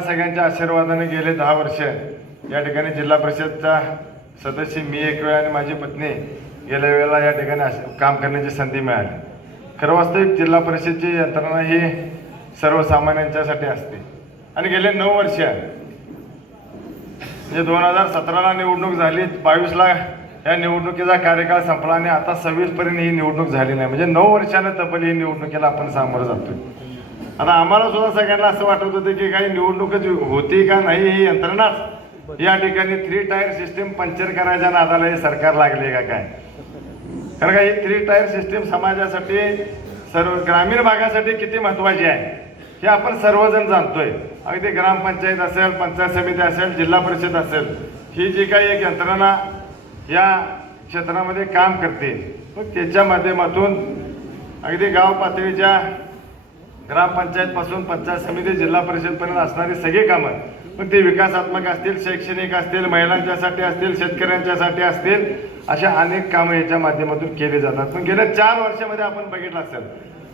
सगळ्यांच्या आशीर्वादाने गेले 10 वर्ष या ठिकाणी जिल्हा परिषदचा सदस्य मी एक वेळा आणि माझी पत्नी गेल्या वेळेला या ठिकाणी काम करण्याची संधी मिळाली। खरं वास्तविक जिल्हा परिषदची यंत्रणा ही सर्वसामान्यांच्यासाठी असते आणि गेले 9 वर्ष म्हणजे 2017ला निवडणूक झाली, 22ला या निवडणुकीचा कार्यकाळ संपला आणि आता 26 पर्यंत ही निवडणूक झाली नाही, म्हणजे 9 वर्षानं तब्बल ही निवडणुकीला आपण सामोरं जातोय। आता आम्हाला सुद्धा सगळ्यांना असं वाटत होतं की काही निवडणूकच होती का नाही ही यंत्रणाच या ठिकाणी 3 टायर सिस्टीम पंक्चर करायच्या नादाला हे सरकार लागले का काय। कारण का ही 3 टायर सिस्टीम समाजासाठी सर्व ग्रामीण भागासाठी किती महत्त्वाची आहे हे आपण सर्वजण जाणतोय। अगदी ग्रामपंचायत असेल, पंचायत समिती असेल, जिल्हा परिषद असेल, ही जी काही एक यंत्रणा या क्षेत्रामध्ये काम करते मग त्याच्या माध्यमातून अगदी गाव पातळीच्या ग्रामपंचायतपासून पंचायत समिती जिल्हा परिषदपर्यंत असणारी सगळी कामं मग ते विकासात्मक असतील, शैक्षणिक असतील, महिलांच्यासाठी असतील, शेतकऱ्यांच्यासाठी असतील, अशा अनेक कामं याच्या माध्यमातून केली जातात। पण गेल्या 4 वर्षामध्ये आपण बघितलं असेल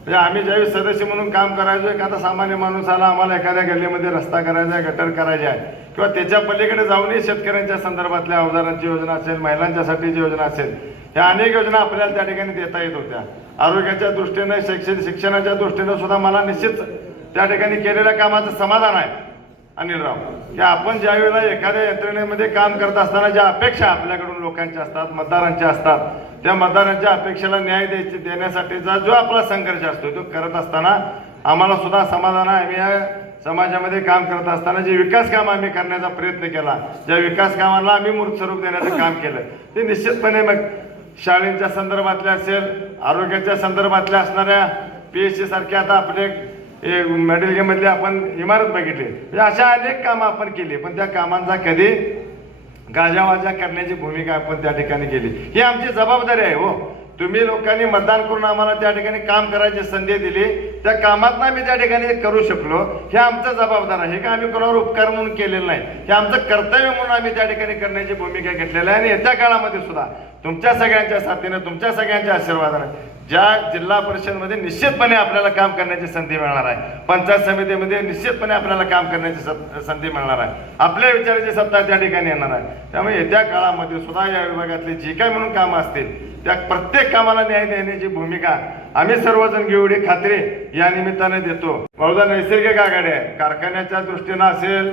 म्हणजे आम्ही ज्यावेळी सदस्य म्हणून काम करायचो, एखादा सामान्य माणूस आला आम्हाला एखाद्या गल्लीमध्ये रस्ता करायचा आहे, गटर करायचे आहे किंवा त्याच्या पलीकडे जाऊनही शेतकऱ्यांच्या संदर्भातल्या अवजारांची योजना असेल, महिलांच्यासाठीची योजना असेल, ह्या अनेक योजना आपल्याला त्या ठिकाणी देता येत होत्या। आरोग्याच्या दृष्टीने, शिक्षणाच्या दृष्टीने सुद्धा मला निश्चित त्या ठिकाणी केलेल्या कामाचं समाधान आहे अनिलराव, की आपण ज्या वेळेला एखाद्या यंत्रणेमध्ये काम करत असताना ज्या अपेक्षा आपल्याकडून लोकांच्या असतात, मतदारांच्या असतात, त्या मतदारांच्या अपेक्षेला न्याय देण्यासाठीचा जो आपला संघर्ष असतो तो करत असताना आम्हाला सुद्धा समाधान आहे। आम्ही या समाजामध्ये काम करत असताना जे विकास काम आम्ही करण्याचा प्रयत्न केला, ज्या विकास कामाला आम्ही मूर्त स्वरूप देण्याचं काम केलं ते निश्चितपणे मग शाळेच्या संदर्भातल्या असेल, आरोग्याच्या संदर्भातल्या असणाऱ्या PSC सारख्या आता आपले मेडलगेमधली आपण इमारत बघितली, म्हणजे अशा अनेक कामं आपण केली पण त्या कामांचा कधी गाजावाजा करण्याची भूमिका आपण त्या ठिकाणी केली। ही आमची जबाबदारी आहे हो। तुम्ही लोकांनी मतदान करून आम्हाला त्या ठिकाणी काम करायची संधी दिली, त्या कामात आम्ही त्या ठिकाणी करू शकलो, हे आमचं जबाबदार आहे। हे का आम्ही कोणावर उपकार म्हणून केलेलं नाही, हे आमचं कर्तव्य म्हणून आम्ही त्या ठिकाणी करण्याची भूमिका घेतलेली आहे। आणि येत्या काळामध्ये सुद्धा तुमच्या सगळ्यांच्या साथीने, तुमच्या सगळ्यांच्या आशीर्वादाने ज्या जिल्हा परिषदमध्ये निश्चितपणे आपल्याला काम करण्याची संधी मिळणार आहे, पंचायत समितीमध्ये निश्चितपणे आपल्याला काम करण्याची संधी मिळणार आहे, आपल्या विचाराची सत्ता त्या ठिकाणी येणार आहे। त्यामुळे येत्या काळामध्ये सुद्धा या विभागातली जी काही म्हणून कामं असतील त्या प्रत्येक कामाला न्याय देण्याची भूमिका आम्ही सर्वजण घेऊ एवढी खात्री या निमित्ताने देतो। बहुधा नैसर्गिक आघाडी आहे, कारखान्याच्या दृष्टीनं असेल,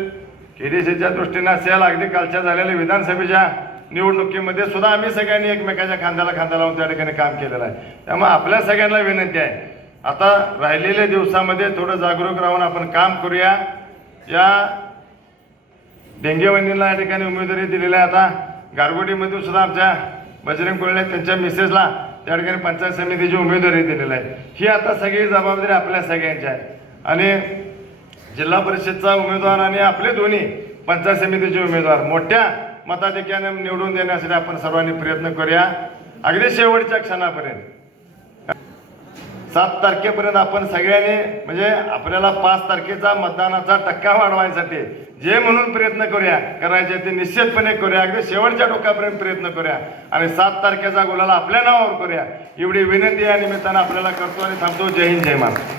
KDCच्या दृष्टीनं असेल, अगदी कालच्या झालेल्या विधानसभेच्या निवडणुकीमध्ये सुद्धा आम्ही सगळ्यांनी एकमेकाच्या खांद्याला खांदा लावून त्या ठिकाणी काम केलेलं आहे। त्यामुळे आपल्या सगळ्यांना विनंती आहे, आता राहिलेल्या दिवसामध्ये थोडं जागरूक राहून आपण काम करूया। या डेंगेवणीला या ठिकाणी उमेदवारी दिलेली आहे, आता गारगोटीमध्ये सुद्धा आमच्या बजरंग कोळणे त्यांच्या मिसेसला त्या ठिकाणी पंचायत समितीची उमेदवारी दिलेली आहे। ही आता सगळी जबाबदारी आपल्या सगळ्यांची आहे आणि जिल्हा परिषदचा उमेदवार आणि आपले दोन्ही पंचायत समितीचे उमेदवार मोठ्या मताधिक्याने निवडून देण्यासाठी आपण सर्वांनी प्रयत्न करूया। अगदी शेवटच्या क्षणापर्यंत 7 तारखेपर्यंत आपण सगळ्यांनी म्हणजे आपल्याला 5 तारखेचा मतदानाचा टक्का वाढवायसाठी जे म्हणून प्रयत्न करायचे ते निश्चितपणे करूया, अगदी शेवटच्या टोकापर्यंत प्रयत्न करूया आणि 7 तारखेचा गुलाल आपल्या नावावर करूया एवढी विनंती या निमित्तानं आपल्याला करतो आणि थांबतो। जय हिंद, जय महाराष्ट्र।